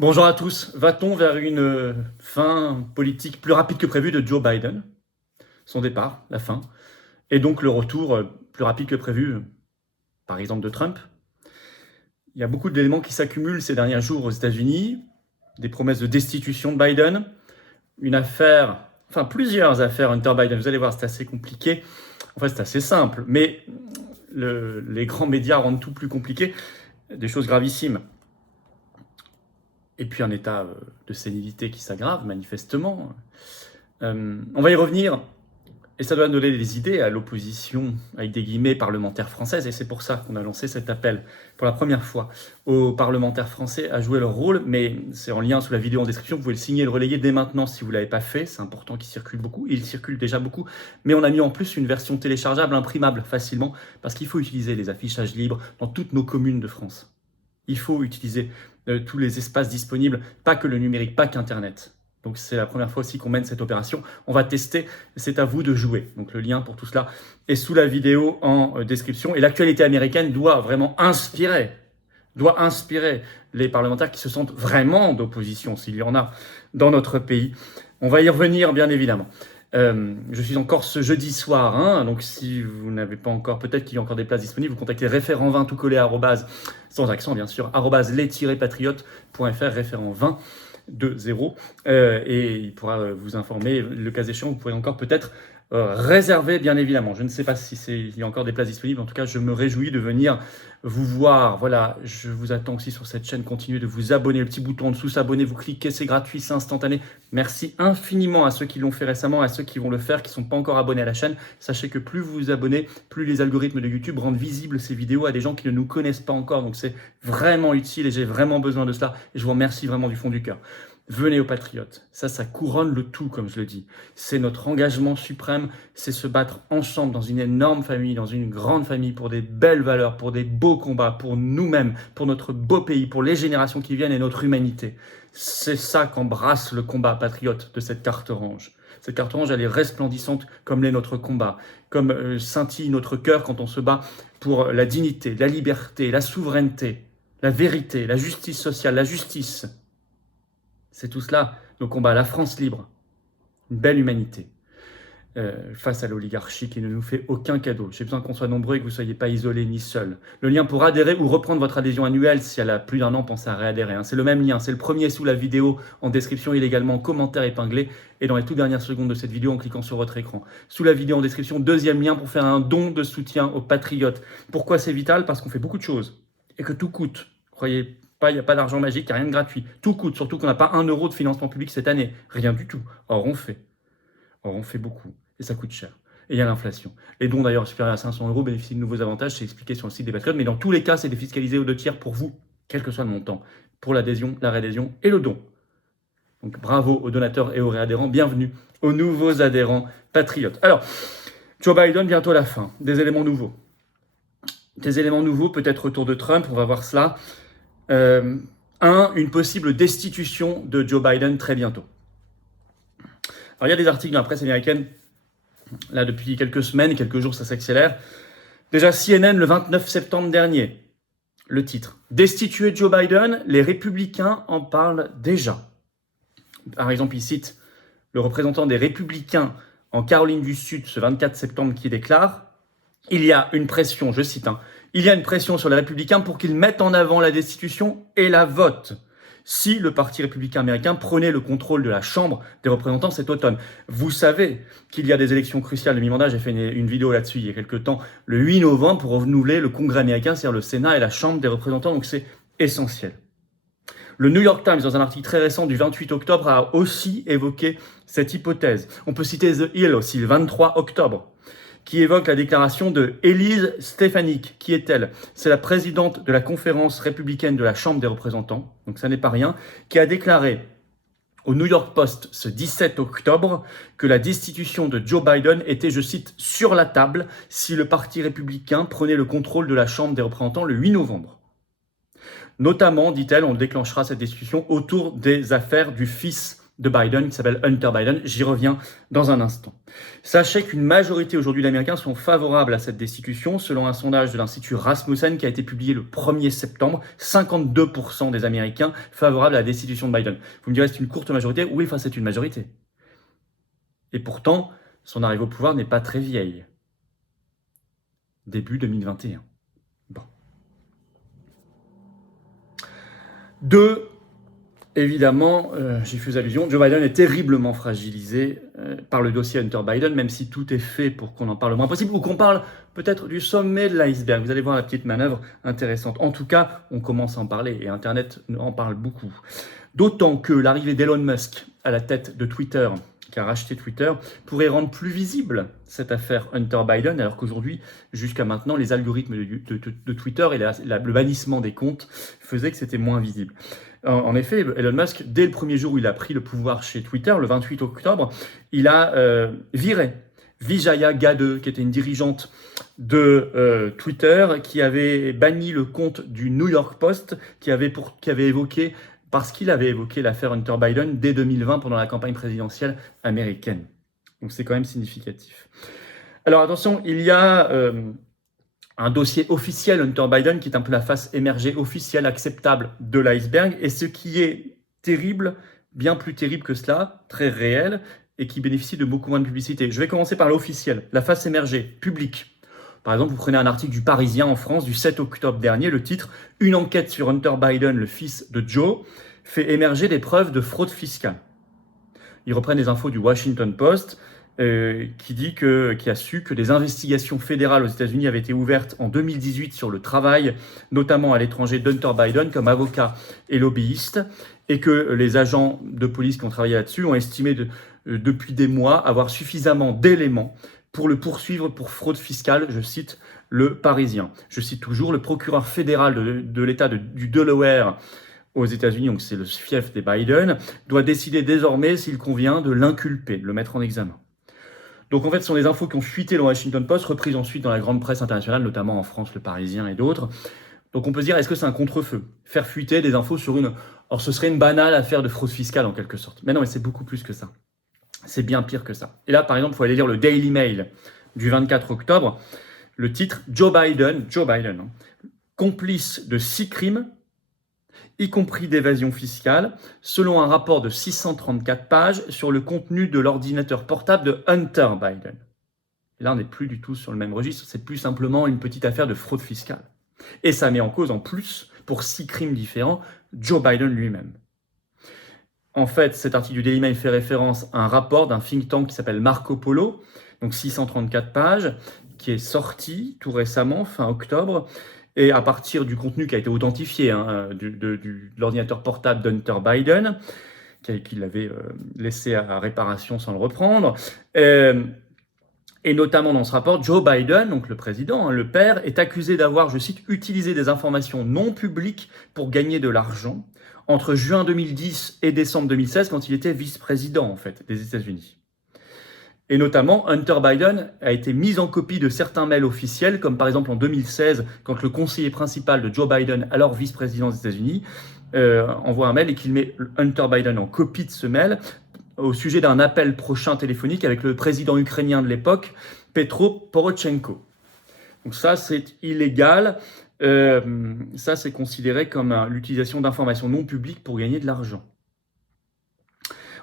Bonjour à tous. Va-t-on vers une fin politique plus rapide que prévu de Joe Biden? Son départ, la fin, et donc le retour plus rapide que prévu, par exemple, de Trump. Il y a beaucoup d'éléments qui s'accumulent ces derniers jours aux États-Unis, des promesses de destitution de Biden, une affaire, enfin plusieurs affaires Hunter Biden. Vous allez voir, c'est assez compliqué. En fait, c'est assez simple, mais les grands médias rendent tout plus compliqué, des choses gravissimes. Et puis un état de sénilité qui s'aggrave, manifestement. On va y revenir, et ça doit donner des idées à l'opposition, avec des guillemets, parlementaire française, et c'est pour ça qu'on a lancé cet appel, pour la première fois, aux parlementaires français à jouer leur rôle, mais c'est en lien sous la vidéo en description, vous pouvez le signer et le relayer dès maintenant si vous ne l'avez pas fait, c'est important qu'il circule beaucoup, il circule déjà beaucoup, mais on a mis en plus une version téléchargeable, imprimable facilement, parce qu'il faut utiliser les affichages libres dans toutes nos communes de France. Il faut utiliser tous les espaces disponibles, pas que le numérique, pas qu'Internet. Donc c'est la première fois aussi qu'on mène cette opération. On va tester, c'est à vous de jouer. Donc le lien pour tout cela est sous la vidéo en description. Et l'actualité américaine doit vraiment inspirer les parlementaires qui se sentent vraiment d'opposition, s'il y en a dans notre pays. On va y revenir bien évidemment. Je suis encore ce jeudi soir, hein, donc si vous n'avez pas encore, peut-être qu'il y a encore des places disponibles, vous contactez référent 20 tout collé sans accent bien sûr, les-patriotes.fr, référent 20 2-0, et il pourra vous informer, le cas échéant, vous pourrez encore peut-être réserver bien évidemment. Je ne sais pas si il y a encore des places disponibles, en tout cas je me réjouis de venir vous voir. Voilà, je vous attends aussi sur cette chaîne, continuez de vous abonner, le petit bouton en dessous, s'abonner, vous cliquez, c'est gratuit, c'est instantané. Merci infiniment à ceux qui l'ont fait récemment, à ceux qui vont le faire, qui ne sont pas encore abonnés à la chaîne. Sachez que plus vous vous abonnez, plus les algorithmes de YouTube rendent visibles ces vidéos à des gens qui ne nous connaissent pas encore, donc c'est vraiment utile et j'ai vraiment besoin de cela, et je vous remercie vraiment du fond du cœur. Venez aux Patriotes, ça couronne le tout, comme je le dis. C'est notre engagement suprême, c'est se battre ensemble dans une énorme famille, dans une grande famille, pour des belles valeurs, pour des beaux combats, pour nous-mêmes, pour notre beau pays, pour les générations qui viennent et notre humanité. C'est ça qu'embrasse le combat patriote de cette carte orange. Cette carte orange, elle est resplendissante comme l'est notre combat, comme scintille notre cœur quand on se bat pour la dignité, la liberté, la souveraineté, la vérité, la justice sociale, la justice. C'est tout cela, nos combats, la France libre, une belle humanité, face à l'oligarchie qui ne nous fait aucun cadeau. J'ai besoin qu'on soit nombreux et que vous ne soyez pas isolés ni seuls. Le lien pour adhérer ou reprendre votre adhésion annuelle, si elle a plus d'1 an, pensez à réadhérer. C'est le même lien, c'est le premier sous la vidéo en description, il est également en commentaire épinglé et dans les toutes dernières secondes de cette vidéo en cliquant sur votre écran. Sous la vidéo en description, deuxième lien pour faire un don de soutien aux patriotes. Pourquoi c'est vital? Parce qu'on fait beaucoup de choses et que tout coûte. Croyez pas, il n'y a pas d'argent magique, il n'y a rien de gratuit. Tout coûte, surtout qu'on n'a pas 1 euro de financement public cette année. Rien du tout. Or, on fait beaucoup. Et ça coûte cher. Et il y a l'inflation. Les dons d'ailleurs supérieurs à 500 euros bénéficient de nouveaux avantages, c'est expliqué sur le site des Patriotes, mais dans tous les cas, c'est défiscalisé aux 2 tiers pour vous, quel que soit le montant, pour l'adhésion, la réadhésion et le don. Donc bravo aux donateurs et aux réadhérents, bienvenue aux nouveaux adhérents patriotes. Alors, Joe Biden, bientôt la fin. Des éléments nouveaux. Peut-être autour de Trump, on va voir cela. Une possible destitution de Joe Biden très bientôt. Alors, il y a des articles dans la presse américaine, là, depuis quelques semaines, quelques jours, ça s'accélère. Déjà, CNN, le 29 septembre dernier, le titre « Destituer Joe Biden, les républicains en parlent déjà ». Par exemple, il cite le représentant des républicains en Caroline du Sud, ce 24 septembre, qui déclare « Il y a une pression, je cite, il y a une pression sur les républicains pour qu'ils mettent en avant la destitution et la votent. Si le Parti républicain américain prenait le contrôle de la Chambre des représentants cet automne. » Vous savez qu'il y a des élections cruciales de mi-mandat. J'ai fait une vidéo là-dessus il y a quelques temps, le 8 novembre, pour renouveler le Congrès américain, c'est-à-dire le Sénat et la Chambre des représentants. Donc c'est essentiel. Le New York Times, dans un article très récent du 28 octobre, a aussi évoqué cette hypothèse. On peut citer The Hill aussi, le 23 octobre. Qui évoque la déclaration de Elise Stefanik. Qui est-elle? C'est la présidente de la conférence républicaine de la Chambre des représentants, donc ça n'est pas rien, qui a déclaré au New York Post ce 17 octobre que la destitution de Joe Biden était, je cite, sur la table si le Parti républicain prenait le contrôle de la Chambre des représentants le 8 novembre. Notamment, dit-elle, on déclenchera cette destitution autour des affaires du fils de Biden qui s'appelle Hunter Biden. J'y reviens dans un instant. Sachez qu'une majorité aujourd'hui d'Américains sont favorables à cette destitution. Selon un sondage de l'Institut Rasmussen qui a été publié le 1er septembre, 52% des Américains favorables à la destitution de Biden. Vous me direz, c'est une courte majorité? Oui, enfin, c'est une majorité. Et pourtant, son arrivée au pouvoir n'est pas très vieille. Début 2021. Bon. Deux, évidemment, j'y fais allusion, Joe Biden est terriblement fragilisé par le dossier Hunter Biden, même si tout est fait pour qu'on en parle le moins possible, ou qu'on parle peut-être du sommet de l'iceberg. Vous allez voir la petite manœuvre intéressante. En tout cas, on commence à en parler, et Internet en parle beaucoup. D'autant que l'arrivée d'Elon Musk à la tête de Twitter, qui a racheté Twitter, pourrait rendre plus visible cette affaire Hunter Biden, alors qu'aujourd'hui, jusqu'à maintenant, les algorithmes de Twitter et le bannissement des comptes faisaient que c'était moins visible. En effet, Elon Musk, dès le premier jour où il a pris le pouvoir chez Twitter, le 28 octobre, il a viré Vijaya Gadde, qui était une dirigeante de Twitter, qui avait banni le compte du New York Post, qui avait évoqué, parce qu'il avait évoqué l'affaire Hunter Biden dès 2020 pendant la campagne présidentielle américaine. Donc c'est quand même significatif. Alors attention, il y a un dossier officiel Hunter Biden qui est un peu la face émergée officielle acceptable de l'iceberg, et ce qui est terrible, bien plus terrible que cela, très réel, et qui bénéficie de beaucoup moins de publicité. Je vais commencer par l'officiel, la face émergée, publique. Par exemple, vous prenez un article du Parisien en France du 7 octobre dernier, le titre « Une enquête sur Hunter Biden, le fils de Joe, fait émerger des preuves de fraude fiscale ». Ils reprennent les infos du Washington Post qui a su que des investigations fédérales aux États-Unis avaient été ouvertes en 2018 sur le travail, notamment à l'étranger, d'Hunter Biden comme avocat et lobbyiste, et que les agents de police qui ont travaillé là-dessus ont estimé depuis des mois avoir suffisamment d'éléments pour le poursuivre pour fraude fiscale, je cite le Parisien. Je cite toujours le procureur fédéral de l'État du Delaware aux États-Unis, donc c'est le fief des Biden, doit décider désormais s'il convient de l'inculper, de le mettre en examen. Donc en fait, ce sont des infos qui ont fuité dans le Washington Post, reprises ensuite dans la grande presse internationale, notamment en France, le Parisien et d'autres. Donc on peut se dire, est-ce que c'est un contre-feu? Faire fuiter des infos sur une... Or ce serait une banale affaire de fraude fiscale en quelque sorte. Mais non, mais c'est beaucoup plus que ça. C'est bien pire que ça. Et là, par exemple, il faut aller lire le Daily Mail du 24 octobre. Le titre, Joe Biden, complice de 6 crimes, y compris d'évasion fiscale, selon un rapport de 634 pages sur le contenu de l'ordinateur portable de Hunter Biden. Et là, on n'est plus du tout sur le même registre, c'est plus simplement une petite affaire de fraude fiscale. Et ça met en cause, en plus, pour 6 crimes différents, Joe Biden lui-même. En fait, cet article du Daily Mail fait référence à un rapport d'un think tank qui s'appelle Marco Polo, donc 634 pages, qui est sorti tout récemment, fin octobre, et à partir du contenu qui a été authentifié de l'ordinateur portable d'Hunter Biden, qu'il avait laissé à réparation sans le reprendre, et notamment dans ce rapport, Joe Biden, donc le président, le père, est accusé d'avoir, je cite, utilisé des informations non publiques pour gagner de l'argent entre juin 2010 et décembre 2016, quand il était vice-président, en fait, des États-Unis. Et notamment, Hunter Biden a été mis en copie de certains mails officiels, comme par exemple en 2016, quand le conseiller principal de Joe Biden, alors vice-président des États-Unis, envoie un mail et qu'il met Hunter Biden en copie de ce mail au sujet d'un appel prochain téléphonique avec le président ukrainien de l'époque, Petro Poroshenko. Donc ça, c'est illégal. Ça, c'est considéré comme l'utilisation d'informations non publiques pour gagner de l'argent.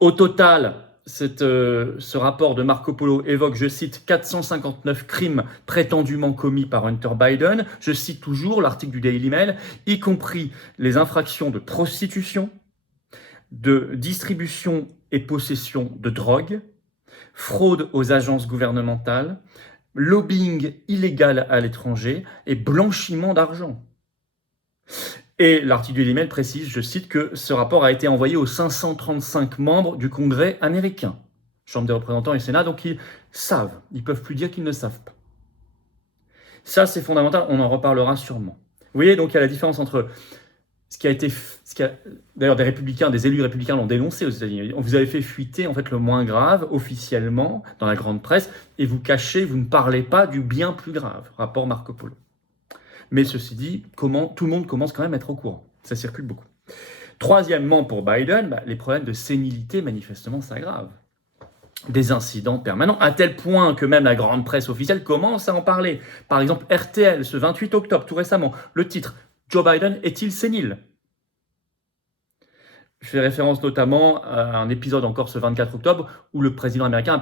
Au total, ce rapport de Marco Polo évoque, je cite, 459 crimes prétendument commis par Hunter Biden. Je cite toujours l'article du Daily Mail, y compris les infractions de prostitution, de distribution et possession de drogue, fraude aux agences gouvernementales, lobbying illégal à l'étranger et blanchiment d'argent. Et l'article du Daily Mail précise, je cite, que ce rapport a été envoyé aux 535 membres du Congrès américain, Chambre des représentants et Sénat, donc ils savent, ils ne peuvent plus dire qu'ils ne savent pas. Ça, c'est fondamental, on en reparlera sûrement. Vous voyez, donc il y a la différence entre d'ailleurs des républicains, des élus républicains l'ont dénoncé aux États-Unis. Vous avez fait fuiter en fait le moins grave officiellement dans la grande presse et vous cachez, vous ne parlez pas du bien plus grave, rapport Marco Polo. Mais ceci dit, tout le monde commence quand même à être au courant. Ça circule beaucoup. Troisièmement, pour Biden, les problèmes de sénilité manifestement s'aggravent. Des incidents permanents, à tel point que même la grande presse officielle commence à en parler. Par exemple, RTL, ce 28 octobre, tout récemment, le titre « Joe Biden est-il sénile ?» Je fais référence notamment à un épisode encore ce 24 octobre où le président américain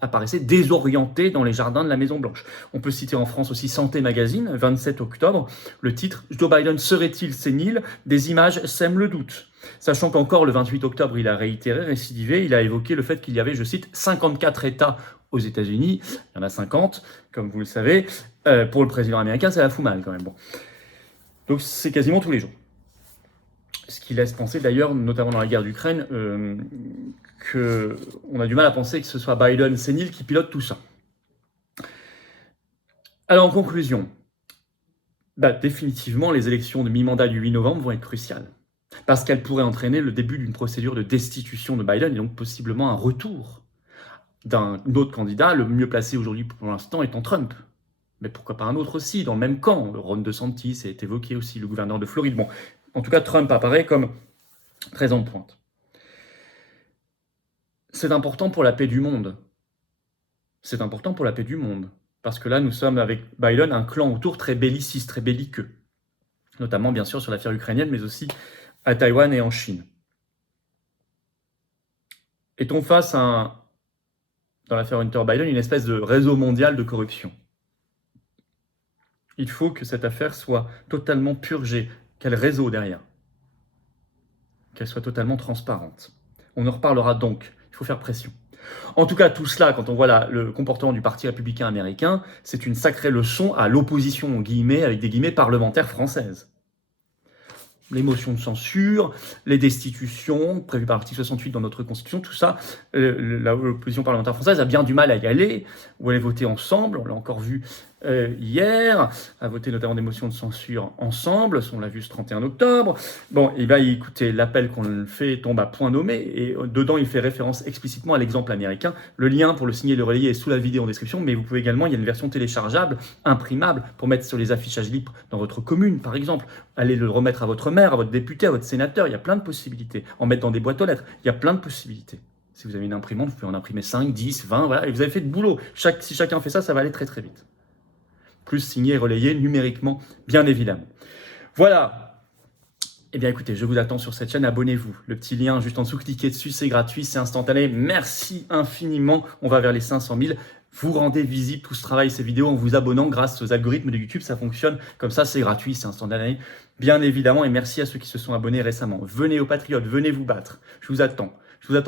apparaissait désorienté dans les jardins de la Maison-Blanche. On peut citer en France aussi Santé Magazine, 27 octobre, le titre « Joe Biden serait-il sénile ? Des images sèment le doute ». Sachant qu'encore le 28 octobre, il a réitéré, récidivé, il a évoqué le fait qu'il y avait, je cite, 54 États aux États-Unis, il y en a 50, comme vous le savez. Pour le président américain, ça la fout mal quand même. Bon. Donc c'est quasiment tous les jours. Ce qui laisse penser d'ailleurs, notamment dans la guerre d'Ukraine, qu'on a du mal à penser que ce soit Biden sénile qui pilote tout ça. Alors en conclusion, définitivement les élections de mi-mandat du 8 novembre vont être cruciales. Parce qu'elles pourraient entraîner le début d'une procédure de destitution de Biden et donc possiblement un retour d'un autre candidat, le mieux placé aujourd'hui pour l'instant étant Trump. Mais pourquoi pas un autre aussi, dans le même camp. Ron DeSantis est évoqué aussi, le gouverneur de Floride. Bon, en tout cas, Trump apparaît comme très en pointe. C'est important pour la paix du monde. C'est important pour la paix du monde. Parce que là, nous sommes avec Biden un clan autour très belliciste, très belliqueux. Notamment, bien sûr, sur l'affaire ukrainienne, mais aussi à Taïwan et en Chine. Est-on face à, dans l'affaire Hunter Biden, une espèce de réseau mondial de corruption? Il faut que cette affaire soit totalement purgée. Quel réseau derrière? Qu'elle soit totalement transparente. On en reparlera donc. Il faut faire pression. En tout cas, tout cela, quand on voit le comportement du Parti républicain américain, c'est une sacrée leçon à l'opposition, guillemets, avec des guillemets, parlementaire française. Les motions de censure, les destitutions prévues par l'article 68 dans notre Constitution, tout ça, l'opposition parlementaire française a bien du mal à y aller, ou à les voter ensemble, on l'a encore vu hier, à voter notamment des motions de censure ensemble, on l'a vu ce 31 octobre. Bon, et bien écoutez, l'appel qu'on fait tombe à point nommé, et dedans il fait référence explicitement à l'exemple américain. Le lien pour le signer et le relayer est sous la vidéo en description, mais vous pouvez également, il y a une version téléchargeable, imprimable, pour mettre sur les affichages libres dans votre commune, par exemple. Allez le remettre à votre maire, à votre député, à votre sénateur, il y a plein de possibilités. En mettre dans des boîtes aux lettres, il y a plein de possibilités. Si vous avez une imprimante, vous pouvez en imprimer 5, 10, 20, voilà, et vous avez fait de boulot. Si chacun fait ça, ça va aller très très vite. Plus signé et relayé numériquement, bien évidemment. Voilà. Eh bien écoutez, je vous attends sur cette chaîne, abonnez-vous. Le petit lien juste en dessous, cliquez dessus, c'est gratuit, c'est instantané. Merci infiniment, on va vers les 500 000. Vous rendez visible tout ce travail, ces vidéos, en vous abonnant grâce aux algorithmes de YouTube, ça fonctionne comme ça, c'est gratuit, c'est instantané, bien évidemment, et merci à ceux qui se sont abonnés récemment. Venez aux Patriotes, venez vous battre, je vous attends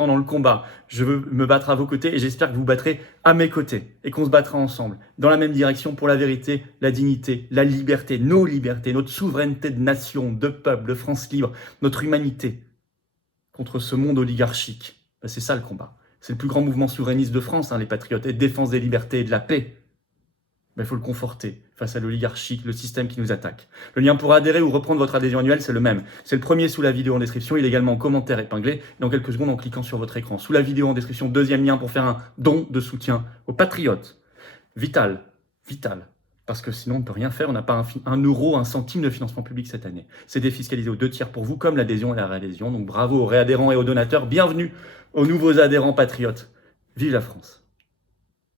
dans le combat, je veux me battre à vos côtés et j'espère que vous vous battrez à mes côtés et qu'on se battra ensemble, dans la même direction pour la vérité, la dignité, la liberté, nos libertés, notre souveraineté de nation, de peuple, de France libre, notre humanité, contre ce monde oligarchique. C'est ça le combat. C'est le plus grand mouvement souverainiste de France, les Patriotes, et défense des libertés et de la paix. Il faut le conforter face à l'oligarchie, le système qui nous attaque. Le lien pour adhérer ou reprendre votre adhésion annuelle, c'est le même. C'est le premier sous la vidéo en description, il est également en commentaire épinglé, dans quelques secondes en cliquant sur votre écran. Sous la vidéo en description, deuxième lien pour faire un don de soutien aux Patriotes. Vital, vital. Parce que sinon on ne peut rien faire, on n'a pas un euro, un centime de financement public cette année. C'est défiscalisé aux 2/3 pour vous, comme l'adhésion et la réadhésion. Donc bravo aux réadhérents et aux donateurs, bienvenue aux nouveaux adhérents patriotes. Vive la France!